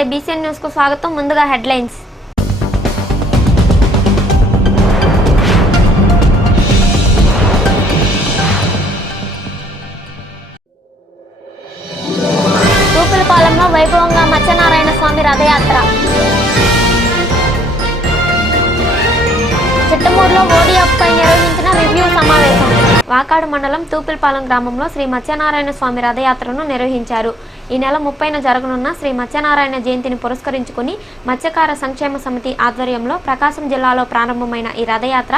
నమస్తే BCN news కు స్వాగతం. ముందుగా హెడ్లైన్స్. తూపులపాలెంలో వైభవంగా మత్స్యనారాయణ స్వామి రథయాత్ర. చిట్టమూరులో ఓడిఎఫ్పై నిర్వహించిన రివ్యూ సమావేశం. వాకాడు మండలం తూపులపాలెం గ్రామంలో శ్రీ మత్స్యనారాయణ స్వామి రథయాత్రను నిర్వహించారు. ఈ నెల 30న జరగనున్న శ్రీ మత్స్యనారాయణ జయంతిని పురస్కరించుకుని మత్స్యకార సంక్షేమ సమితి ఆధ్వర్యంలో ప్రకాశం జిల్లాలో ప్రారంభమైన ఈ రథయాత్ర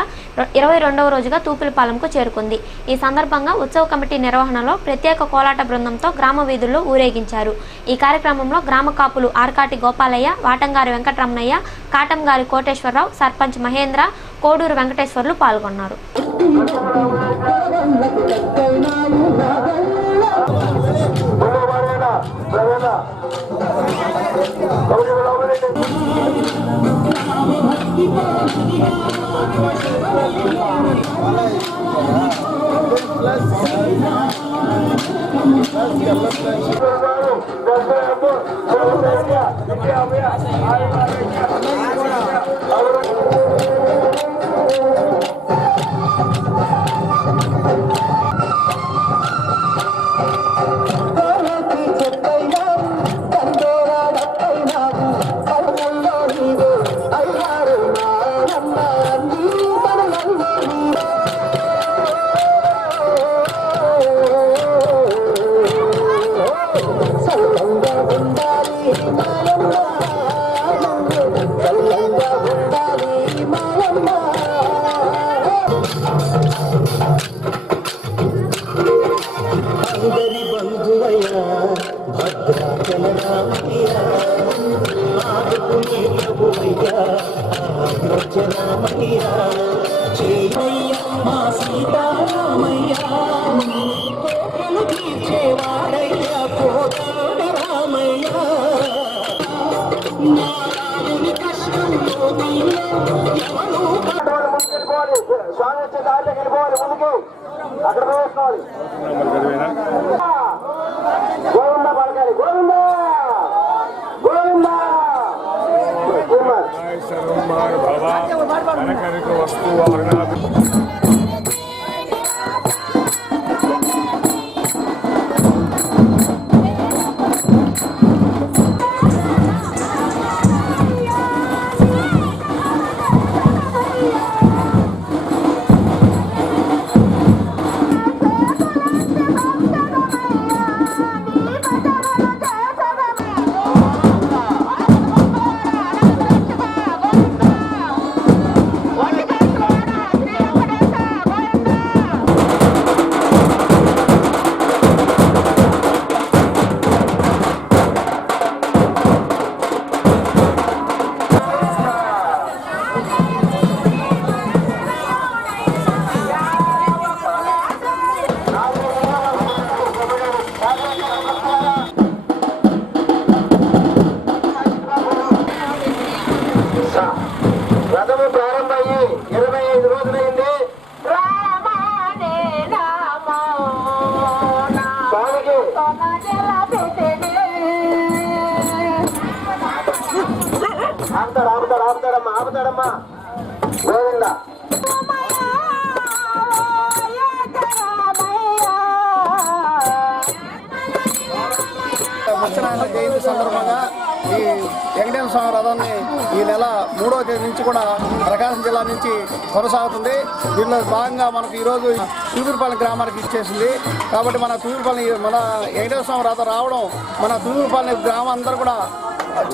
22వ రోజుగా తూపులపాలెంకు చేరుకుంది. ఈ సందర్భంగా ఉత్సవ కమిటీ నిర్వహణలో ప్రత్యేక కోలాట బృందంతో గ్రామ వీధుల్లో ఊరేగించారు. ఈ కార్యక్రమంలో గ్రామ కాపులు ఆర్కాటి గోపాలయ్య, వాటంగారి వెంకటరమణయ్య, కాటంగారి కోటేశ్వరరావు, సర్పంచ్ మహేంద్ర, కోడూరు వెంకటేశ్వర్లు పాల్గొన్నారు. స్వామి వచ్చే దారిలోకి వెళ్ళిపోవాలి, ముందుకి అక్కడ వేసుకోవాలి. గోవింద పలకాలి, గోవింద గోవింద. ఆపుతాడమ్మా గోవింద. మత్స్యనారాయణ జయంతి సందర్భంగా ఈ వెంకటేశ్వర స్వామి రథాన్ని ఈ నెల 3వ తేదీ నుంచి కూడా ప్రకాశం జిల్లా నుంచి కొనసాగుతుంది. దీనిలో భాగంగా మనకు ఈరోజు తూపులపాలెం గ్రామానికి ఇచ్చేసింది. కాబట్టి మన వెంకటేశ్వర స్వామి రథం రావడం మన తూపులపాలెం గ్రామం అందరూ కూడా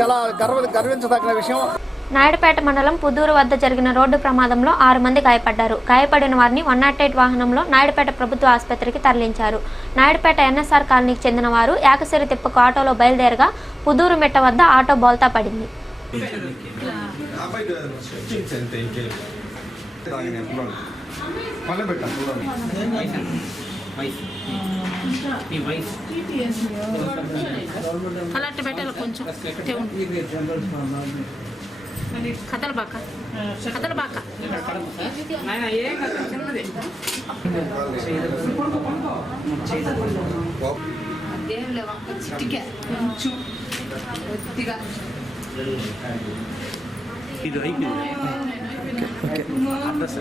చాలా గర్వించదగిన విషయం. నాయుడుపేట మండలం పుదూరు వద్ద జరిగిన రోడ్డు ప్రమాదంలో 6 మంది గాయపడ్డారు. గాయపడిన వారిని 108 వాహనంలో నాయుడుపేట ప్రభుత్వ ఆసుపత్రికి తరలించారు. నాయుడుపేట ఎన్ఎస్ఆర్ కాలనీకి చెందిన వారు యాకసిరి తిప్పకు ఆటోలో బయలుదేరగా పుదూరు మెట్ట వద్ద ఆటో బోల్తా పడింది. కథలు బాక ఇది అయిపోయింది అడ్రస్.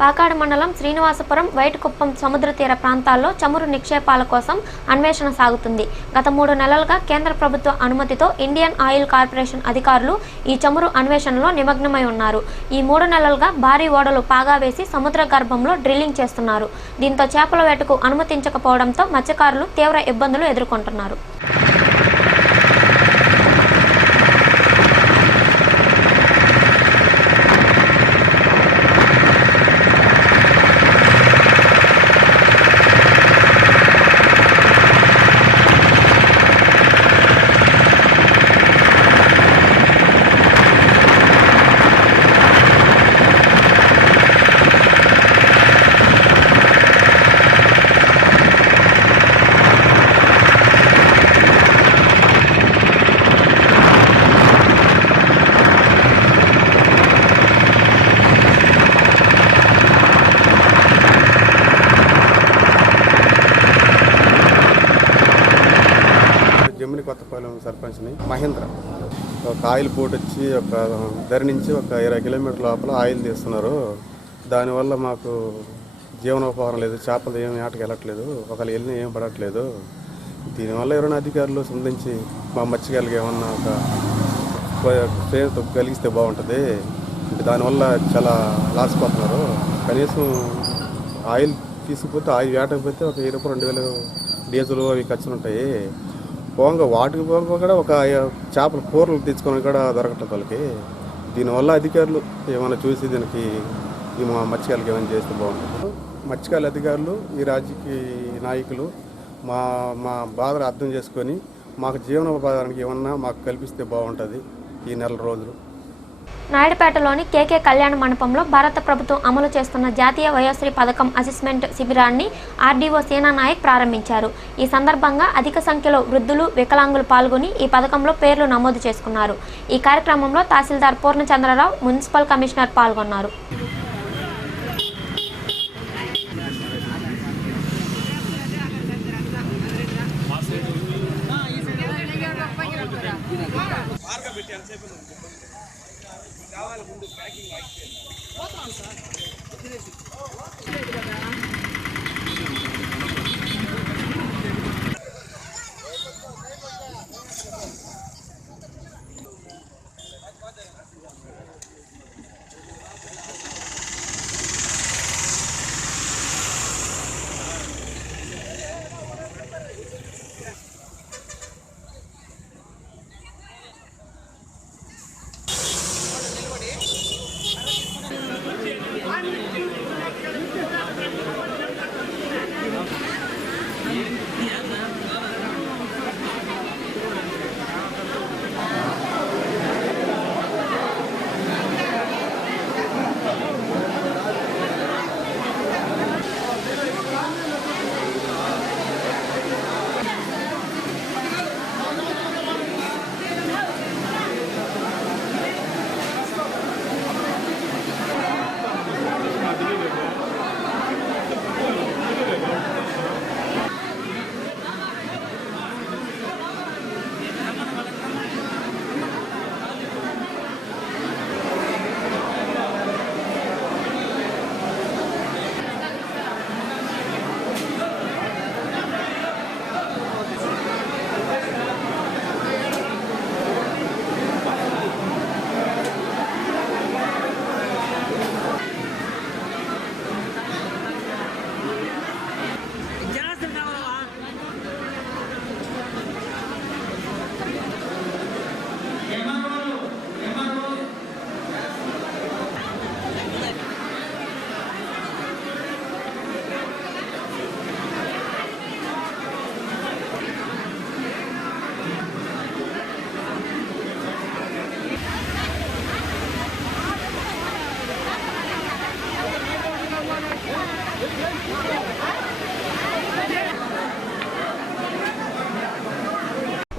వాకాడు మండలం శ్రీనివాసపురం వైట్కుప్పం సముద్ర తీర ప్రాంతాల్లో చమురు నిక్షేపాల కోసం అన్వేషణ సాగుతుంది. గత 3 నెలలుగా కేంద్ర ప్రభుత్వ అనుమతితో ఇండియన్ ఆయిల్ కార్పొరేషన్ అధికారులు ఈ చమురు అన్వేషణలో నిమగ్నమై ఉన్నారు. ఈ 3 నెలలుగా భారీ ఓడలు పాగా వేసి సముద్ర గర్భంలో డ్రిల్లింగ్ చేస్తున్నారు. దీంతో చేపల వేటకు అనుమతించకపోవడంతో మత్స్యకారులు తీవ్ర ఇబ్బందులు ఎదుర్కొంటున్నారు. కొత్తపాలెం సర్పంచ్ని మహేంద్ర. ఒక ఆయిల్ పోట్ వచ్చి ఒక ధర నుంచి ఒక 20 కిలోమీటర్ల లోపల ఆయిల్ తీస్తున్నారు. దానివల్ల మాకు జీవనోపాధి లేదు, చేపలు ఏమి ఆటకి వెళ్ళట్లేదు, ఒకళ్ళు వెళ్ళినా ఏం పడట్లేదు. దీనివల్ల ఎవరైనా అధికారులు సంబంధించి మా మత్స్యకారులకి ఏమన్నా ఒక పేరు కలిగిస్తే బాగుంటుంది. దానివల్ల చాలా లాస్ పోతున్నారు. కనీసం ఆయిల్ తీసుకుపోతే ఆయిల్ వేటకపోతే ఒక 2000-2000 డీజిల్ అవి ఖర్చులు ఉంటాయి. పోగా వాటికి పోగా కూడా ఒక చేపల కూరలు తెచ్చుకొని కూడా దొరకట్లేదు వాళ్ళకి. దీనివల్ల అధికారులు ఏమైనా చూసి దీనికి మా మత్స్యకారులకి ఏమైనా చేస్తే బాగుంటుంది. మత్స్యకారుల అధికారులు, ఈ రాజకీయ నాయకులు మా బాధలు అర్థం చేసుకొని మాకు జీవనోపాధానికి ఏమన్నా మాకు కల్పిస్తే బాగుంటుంది ఈ నెల రోజులు. నాయుడుపేటలోని కేకే కళ్యాణ మండపంలో భారత ప్రభుత్వం అమలు చేస్తున్న జాతీయ వయోశ్రీ పథకం అసెస్మెంట్ శిబిరాన్ని ఆర్డీఓ సేనానాయక్ ప్రారంభించారు. ఈ సందర్భంగా అధిక సంఖ్యలో వృద్ధులు, వికలాంగులు పాల్గొని ఈ పథకంలో పేర్లు నమోదు చేసుకున్నారు. ఈ కార్యక్రమంలో తహసీల్దార్ పూర్ణచంద్రరావు, మున్సిపల్ కమిషనర్ పాల్గొన్నారు.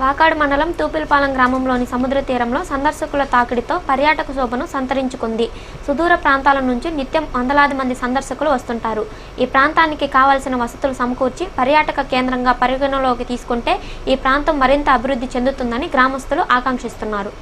వాకాడు మండలం తూపిల్పాలెం గ్రామంలోని సముద్ర తీరంలో సందర్శకుల తాకిడితో పర్యాటక శోభను సంతరించుకుంది. సుదూర ప్రాంతాల నుంచి నిత్యం వందలాది మంది సందర్శకులు వస్తుంటారు. ఈ ప్రాంతానికి కావాల్సిన వసతులు సమకూర్చి పర్యాటక కేంద్రంగా పరిగణలోకి తీసుకుంటే ఈ ప్రాంతం మరింత అభివృద్ధి చెందుతుందని గ్రామస్తులు ఆకాంక్షిస్తున్నారు.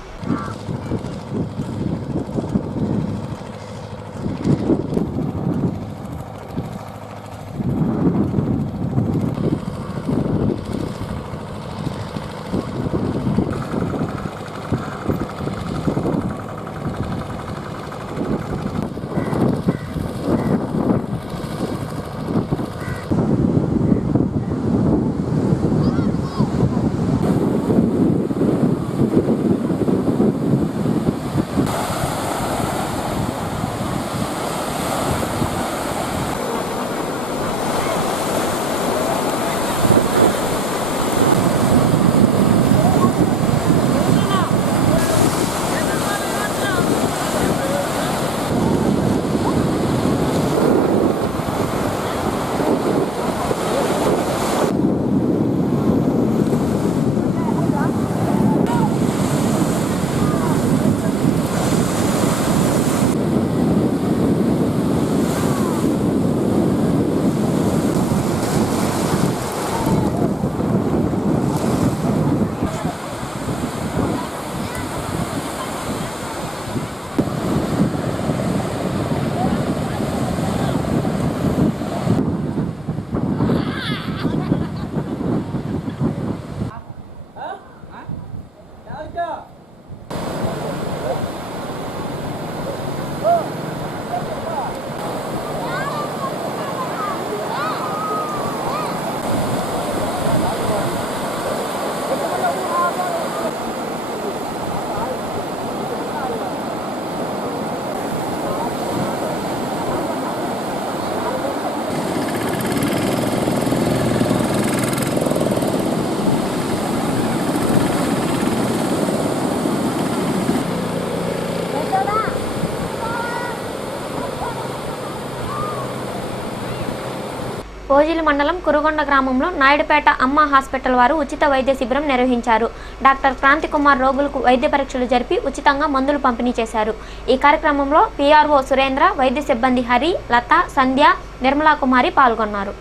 ఓజిలి మండలం కురుగొండ గ్రామంలో నాయుడుపేట అమ్మ హాస్పిటల్ వారు ఉచిత వైద్య శిబిరం నిర్వహించారు. డాక్టర్ క్రాంతి కుమార్ రోగులకు వైద్య పరీక్షలు జరిపి ఉచితంగా మందులు పంపిణీ చేశారు. ఈ కార్యక్రమంలో పిఆర్ఓ సురేంద్ర, వైద్య సిబ్బంది హరి, లత, సంధ్య, నిర్మలా కుమారి పాల్గొన్నారు.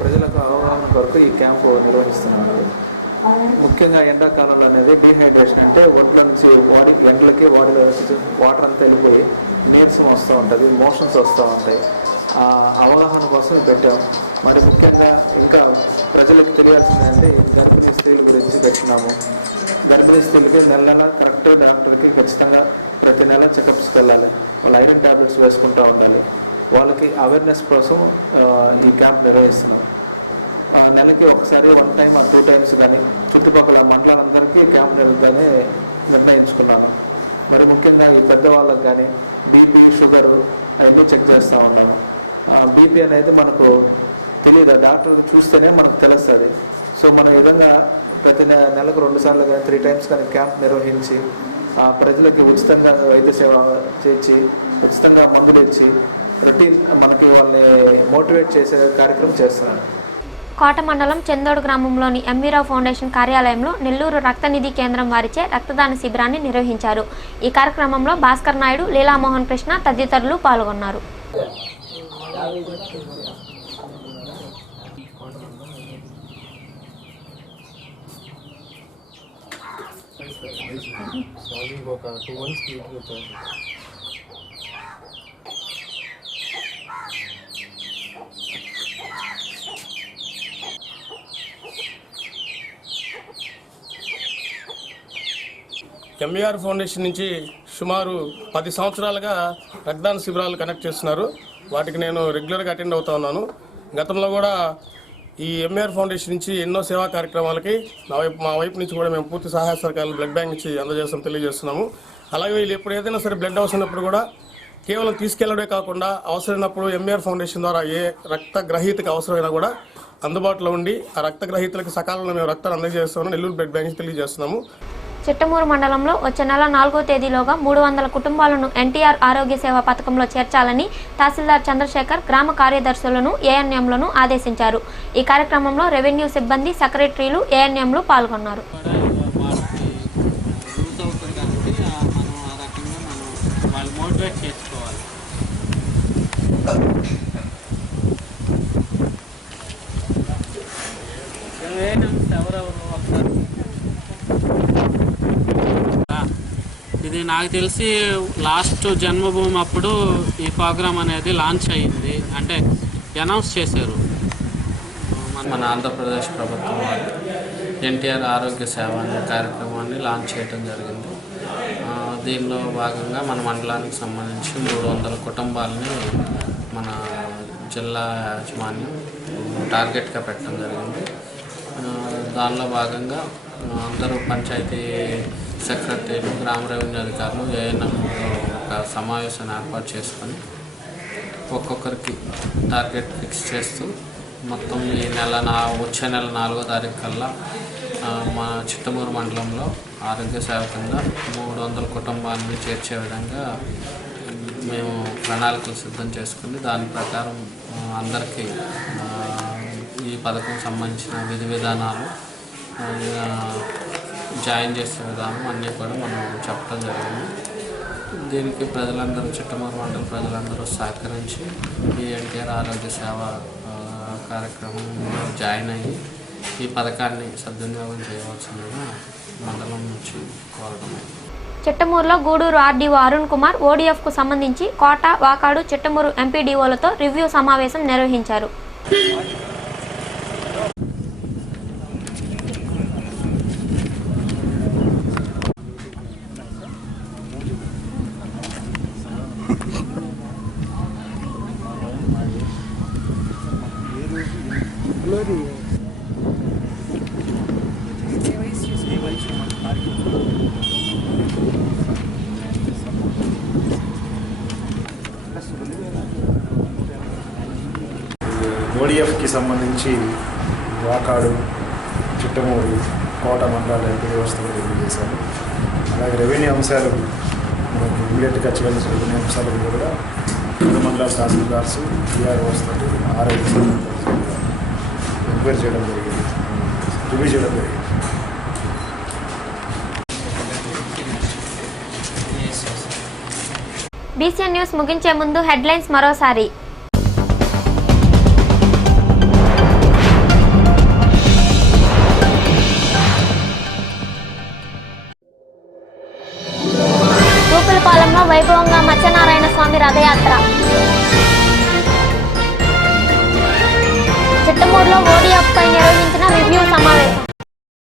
ప్రజలకు అవగాహన కొరకు ఈ క్యాంపు నిర్వహిస్తున్నారు. ముఖ్యంగా ఎండాకాలంలో అనేది డీహైడ్రేషన్ అంటే ఒంట్లో నుంచి బాడీ ఎండలకి వాటర్ అంతా వెళ్ళిపోయి నీరసం వస్తూ ఉంటుంది, మోషన్స్ వస్తూ ఉంటాయి. అవగాహన కోసం పెట్టాము. మరి ముఖ్యంగా ఇంకా ప్రజలకు తెలియాల్సిందంటే గర్భిణీ స్త్రీల గురించి పెట్టినాము. గర్భిణీ స్త్రీలకి నెల కరెక్ట్ డాక్టర్కి ఖచ్చితంగా ప్రతి నెల చెకప్స్కి వెళ్ళాలి. వాళ్ళు ఐరన్ ట్యాబ్లెట్స్ వేసుకుంటూ ఉండాలి. వాళ్ళకి అవేర్నెస్ కోసం ఈ క్యాంప్ నిర్వహిస్తున్నాం. నెలకి ఒకసారి 1 టైం 2 టైమ్స్ కానీ చుట్టుపక్కల మండలాలందరికీ క్యాంప్ జరుగుతుందని నిర్ణయించుకున్నాను. మరి ముఖ్యంగా ఈ పెద్దవాళ్ళకి కానీ బీపీ, షుగరు అవన్నీ చెక్ చేస్తూ ఉంటాము. బీపీ అనేది మనకు తెలియదు, డాక్టర్ చూస్తేనే మనకు తెలుస్తుంది. సో మనం ఈ విధంగా ప్రతి నెలకు 2 సార్లు కానీ 3 టైమ్స్ కానీ క్యాంప్ నిర్వహించి ప్రజలకి ఉచితంగా వైద్య సేవ ఇచ్చి ఉచితంగా మందులు ఇచ్చి రొటీన్ మనకి వాళ్ళని మోటివేట్ చేసే కార్యక్రమం చేస్తున్నారు. కోట మండలం చందోడు గ్రామంలోని ఎంవీరావు ఫౌండేషన్ కార్యాలయంలో నెల్లూరు రక్తనిధి కేంద్రం వారిచే రక్తదాన శిబిరాన్ని నిర్వహించారు. ఈ కార్యక్రమంలో భాస్కర్ నాయుడు, లీలామోహన్ కృష్ణ తదితరులు పాల్గొన్నారు. ఎంఈఆర్ ఫౌండేషన్ నుంచి సుమారు 10 సంవత్సరాలుగా రక్తదాన శిబిరాలు కండక్ట్ చేస్తున్నారు. వాటికి నేను రెగ్యులర్గా అటెండ్ అవుతా ఉన్నాను. గతంలో కూడా ఈ ఎంఈఆర్ ఫౌండేషన్ నుంచి ఎన్నో సేవా కార్యక్రమాలకి మా వైపు నుంచి కూడా మేము పూర్తి సహాయ సహకారాలు బ్లడ్ బ్యాంక్ నుంచి అందజేస్తాం తెలియజేస్తున్నాము. అలాగే వీళ్ళు ఎప్పుడు ఏదైనా సరే బ్లడ్ అవసరమైనప్పుడు కూడా కేవలం తీసుకెళ్లడమే కాకుండా అవసరమైనప్పుడు ఎంఈఆర్ ఫౌండేషన్ ద్వారా ఏ రక్త గ్రహీతకి అవసరమైనా కూడా అందుబాటులో ఉండి ఆ రక్త గ్రహీతలకు సకాలంలో మేము రక్తాన్ని అందజేస్తామని నెల్లూరు బ్లడ్ బ్యాంక్ తెలియజేస్తున్నాము. చిట్టమూరు మండలంలో వచ్చే నెల 4వ తేదీలోగా 300 కుటుంబాలను ఎన్టీఆర్ ఆరోగ్య సేవ పథకంలో చేర్చాలని తహసీల్దార్ చంద్రశేఖర్ గ్రామ కార్యదర్శులను ఏఎన్ఎంలను ఆదేశించారు. ఈ కార్యక్రమంలో రెవెన్యూ సిబ్బంది, సెక్రటరీలు, ఏఎన్ఎంలు పాల్గొన్నారు. ఇది నాకు తెలిసి లాస్ట్ జన్మభూమి అప్పుడు ఈ ప్రోగ్రామ్ అనేది లాంచ్ అయ్యింది, అంటే అనౌన్స్ చేశారు. మన ఆంధ్రప్రదేశ్ ప్రభుత్వం ఎన్టీఆర్ ఆరోగ్య సేవ అనే కార్యక్రమాన్ని లాంచ్ చేయడం జరిగింది. దీనిలో భాగంగా మన మండలానికి సంబంధించి 300 కుటుంబాలని మన జిల్లా యాజమాన్యం టార్గెట్గా పెట్టడం జరిగింది. దానిలో భాగంగా అందరూ పంచాయతీ సెక్రటరీలు, గ్రామ రెవెన్యూ అధికారులు, ఏఎన్ఎం ఒక సమావేశాన్ని ఏర్పాటు చేసుకొని ఒక్కొక్కరికి టార్గెట్ ఫిక్స్ చేస్తూ మొత్తం ఈ వచ్చే నెల 4వ తారీఖు కల్లా మా చిట్టమూరు మండలంలో ఆరోగ్య సేవ కింద 300 కుటుంబాలని చేర్చే విధంగా మేము ప్రణాళికలు సిద్ధం చేసుకుని దాని ప్రకారం అందరికీ ఈ పథకం సంబంధించిన విధి విధానాలు, జాయిన్ చేసే విధానం అన్నీ కూడా మనం చెప్పడం జరిగింది. దీనికి ప్రజలందరూ, చిట్టమూరు మండల ప్రజలందరూ సహకరించి ఈ ఎన్టీఆర్ ఆరోగ్య సేవ కార్యక్రమంలో జాయిన్ అయ్యి ఈ పథకాన్ని సద్వినియోగం చేయవలసిందిగా మండలం నుంచి కోరడమే. చిట్టమూరులో గూడూరు ఆర్డీఓ అరుణ్ కుమార్ ఓడిఎఫ్కు సంబంధించి కోట, వాకాడు, చిట్టమూరు ఎంపీడీఓలతో రివ్యూ సమావేశం నిర్వహించారు. ఓడిఎఫ్కి సంబంధించి వాకాడు, చిట్టమూరు, కోట మండలాల ఎంపీ వ్యవస్థలు రివ్యూ చేశారు. అలాగే రెవెన్యూ అంశాలు, మనకు ఇమ్మీడియట్గా చేయవలసిన రెవెన్యూ అంశాలు కూడా 3 మండలాల తహసీల్దార్స్, టీఆర్ వ్యవస్థలు, ఆర్ఐసి ఎంక్వైరీ చేయడం జరిగింది, రివ్యూ చేయడం జరిగింది. బీసీఎన్ న్యూస్ ముగించే ముందు హెడ్లైన్స్ మరోసారి.